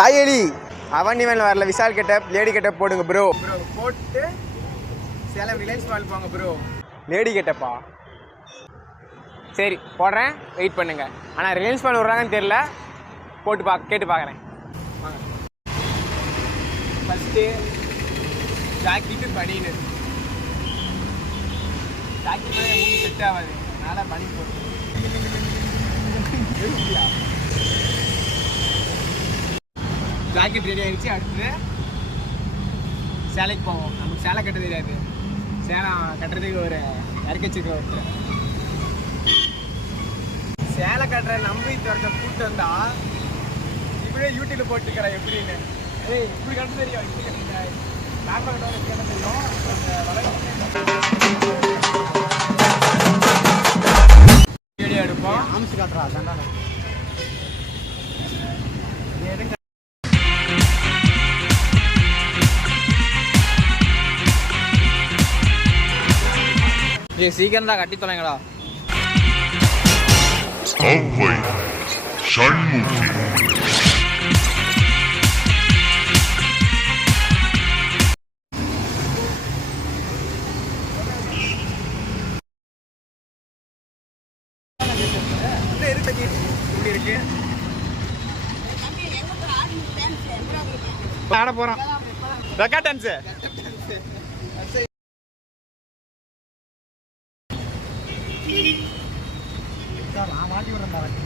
தாயலி அவன் இவன் வரல. விஷால் கெட்டப் லேடி கெட்டப் போடுங்க ப்ரோ. ப்ரோ போட்டு சேலம் ரிலையன்ஸ் மால் போங்க ப்ரோ. லேடி கெட்டப்பா சரி போடுறேன், வெயிட் பண்ணுங்க. ஆனால் ரிலையன்ஸ் மால் விட்றாங்கன்னு தெரியல, போட்டு கேட்டு பார்க்குறேன். வாங்க. First jacket பனின்னு. ஜாக்கெட் பண்ணி மூணு செட் ஆகாது, அதனால் பனி போட்டு ஜாக்கெட் ரெடி ஆகிடுச்சு. அடுத்தது சேலைக்கு போவோம். நமக்கு சேலை கட்ட தெரியாது, சேலை கட்டுறதுக்கு ஒரு இறக்கச்சிருக்க ஒருத்தர் சேலை கட்டுற நம்பி திறந்த கூட்டு வந்தா இப்படியே யூடியூப்ல போட்டுக்கிறேன் எப்படின்னு. ஏய் இப்படி கட்ட தெரியும், இப்படி கட்டுறேன் நாற்பது கட்ட தெரியும். வீடியோ எடுப்போம். அம்சு காட்டுறா கண்டான சீக்கிரம் தான் கட்டி தொலைங்கடா. ஆட போறோம் ரெக்கார்ட் டான்ஸ். நான் மாட்டி விடுறேன் பாருங்க.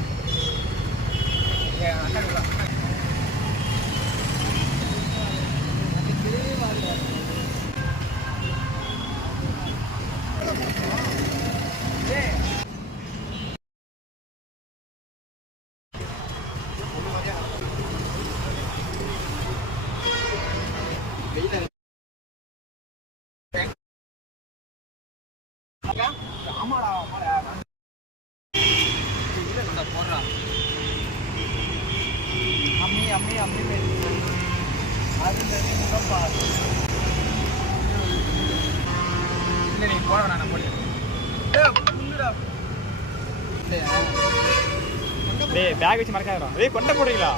பேக் வச்சு மறக்காதடா. ஏய் கொண்ட போடுறீங்களா?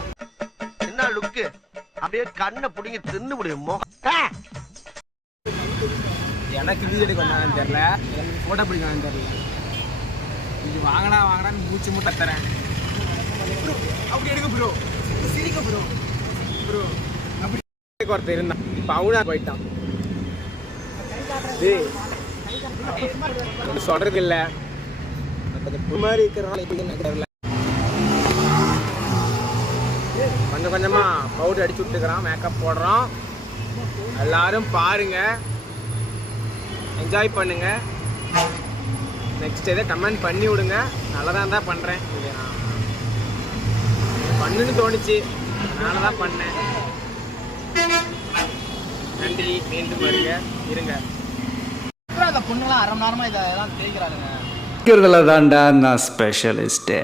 என்ன லுக் அப்படியே கண்ணை புடிங்கி தின்னு முடியுமோ? எனக்கு வீடியோ எடுக்க வந்தாங்கன்னு தெரியல, எனக்கு ஃபோட்டோ பிடிக்கான்னு தெரியல. இது வாங்கினான்னு மூச்சு மூட்டை தரேன். அப்படி எடுக்க ப்ரோ, சிரிக்க ப்ரோ. ப்ரோ அப்படி ஒருத்தர் இருந்தான், இப்போ அவனா போயிட்டான். சொல்றது இல்லை மாதிரி இருக்கிறனால இப்படி தெரியல. கொஞ்சம் கொஞ்சமா பவுடர் அடிச்சு விட்டுக்கிறான், மேக்கப் போடுறோம். எல்லாரும் பாருங்க, என்ஜாய் பண்ணுங்க. நெக்ஸ்ட் எதை கமெண்ட் பண்ணி விடுங்க. நல்லதாக தான் பண்ணுறேன், பண்ணுன்னு தோணுச்சு, அதனால தான் பண்ணேன். நன்றி, மீண்டும் வருங்க. இருங்க. அந்த பொண்ணுலாம் அரை மணி நேரமாக இதெல்லாம் தேய்க்கிறாருங்க. தான்டா நான் ஸ்பெஷலிஸ்ட்டு.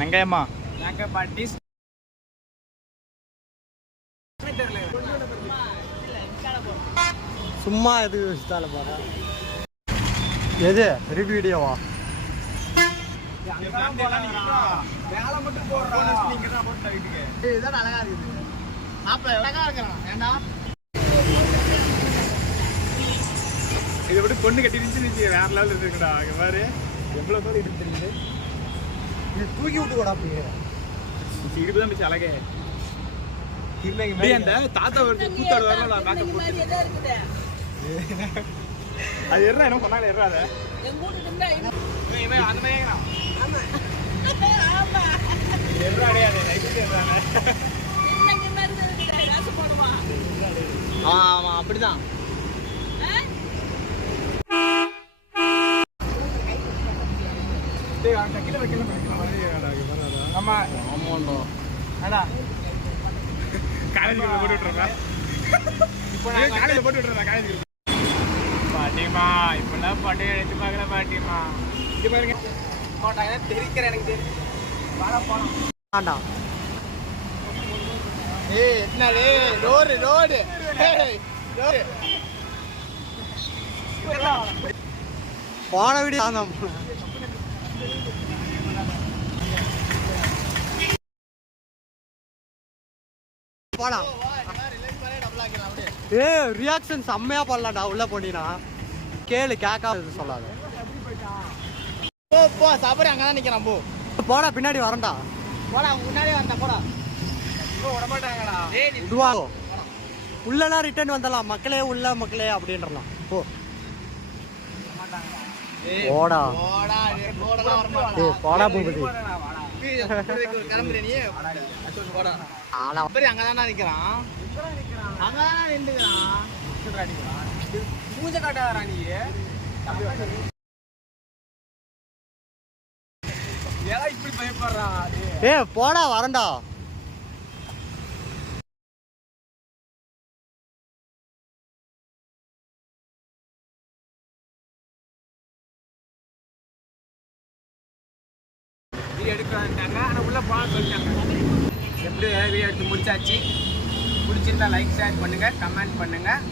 வெங்காயம்மா மேக்கப் ஆர்டிஸ்ட் சும்மா எது வச்சுட்டால போற எது ரிவ்யூ வீடியோவா? வேலை மட்டும் போடுறோம். நீங்க தான் போட்டு வீட்டுக்கு இதுதான் அழகா இருக்குது. மாப்பிள்ளை அழகா இருக்கிறான். ஏண்டா இதை விட்டு பொண்ணு கட்டி இருந்துச்சு, வேற லெவல் இருக்குடா. இங்க பாரு எவ்வளவு பேர் இருக்கு தெரியுது. இது தூக்கி விட்டு கூட அப்படியே இடுப்பு தான் மிச்சம் அழகே. அந்த தாத்தா ஒரு கூத்தாடு வரலாம் மேக்கப் போட்டு அது எறா என்ன பண்ணாங்க எறாத அந்த மாதிரி ஆமா அப்படிதான். கீழே வைக்கல ஆமா ஆமாண்டா அடா காலேஜுக்கு போட்டு விட்டுறேன். இப்போ நான் காலேஜ் போட்டு விட்டுறேன். காலேஜுக்கு பாட்டிமா இப்பெல்லாம் பாட்டி எடுத்து பார்க்கல பாட்டிமா. இங்கே பாருங்க மாட்டாங்க தெரிக்கிறேன் எனக்கு தெரியும். வாடா போலாம். வேண்டாம். ஏய் என்னடே ரோடு ரோடு. ஏய் ரோடு. போன வீடியோ தான். போடா. ஏய் ரியாக்ஷன் செம்மையா பண்ணலாம்டா உள்ள போனீனா. கேளு கேட்காது சொல்லாத. போ போ சபரி அங்க தான் நிக்கிறான் போ. போடா பின்னாடி வரேன்டா. போடா முன்னாடியே வந்தா போடா. போ விட மாட்டாங்கடா. ஏய் நீ விடுவா. உள்ளலாம் ரிட்டர்ன் வந்தலாம் மக்களே உள்ள மக்களே அப்படின்றலாம். போ. போடா. போடா போடலாம் வர மாட்டா. ஏய் போடா பூபதி. கிளம்புற நீ. போடா. ஆளா. சபரி அங்க தான் நிக்கிறான். அங்க தான் நின்னுக்கிறான். மூஞ்ச காட்டாதடா நீ. ஏடா இப்படி பயப்படுறா டேய். ஏய் போடா வரேன்டா. வீடியோ எடுக்கிறாங்க ஆனால் உள்ளே போக சொல்லிட்டாங்க. எப்படி வீடியோ எடுத்து முடிச்சாச்சு. பிடிச்சிருந்தா லைக் ஷேர் பண்ணுங்கள் கமெண்ட் பண்ணுங்கள்.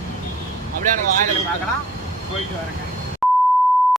அப்படியே வாயில் பார்க்கலாம். போயிட்டு வரேங்க.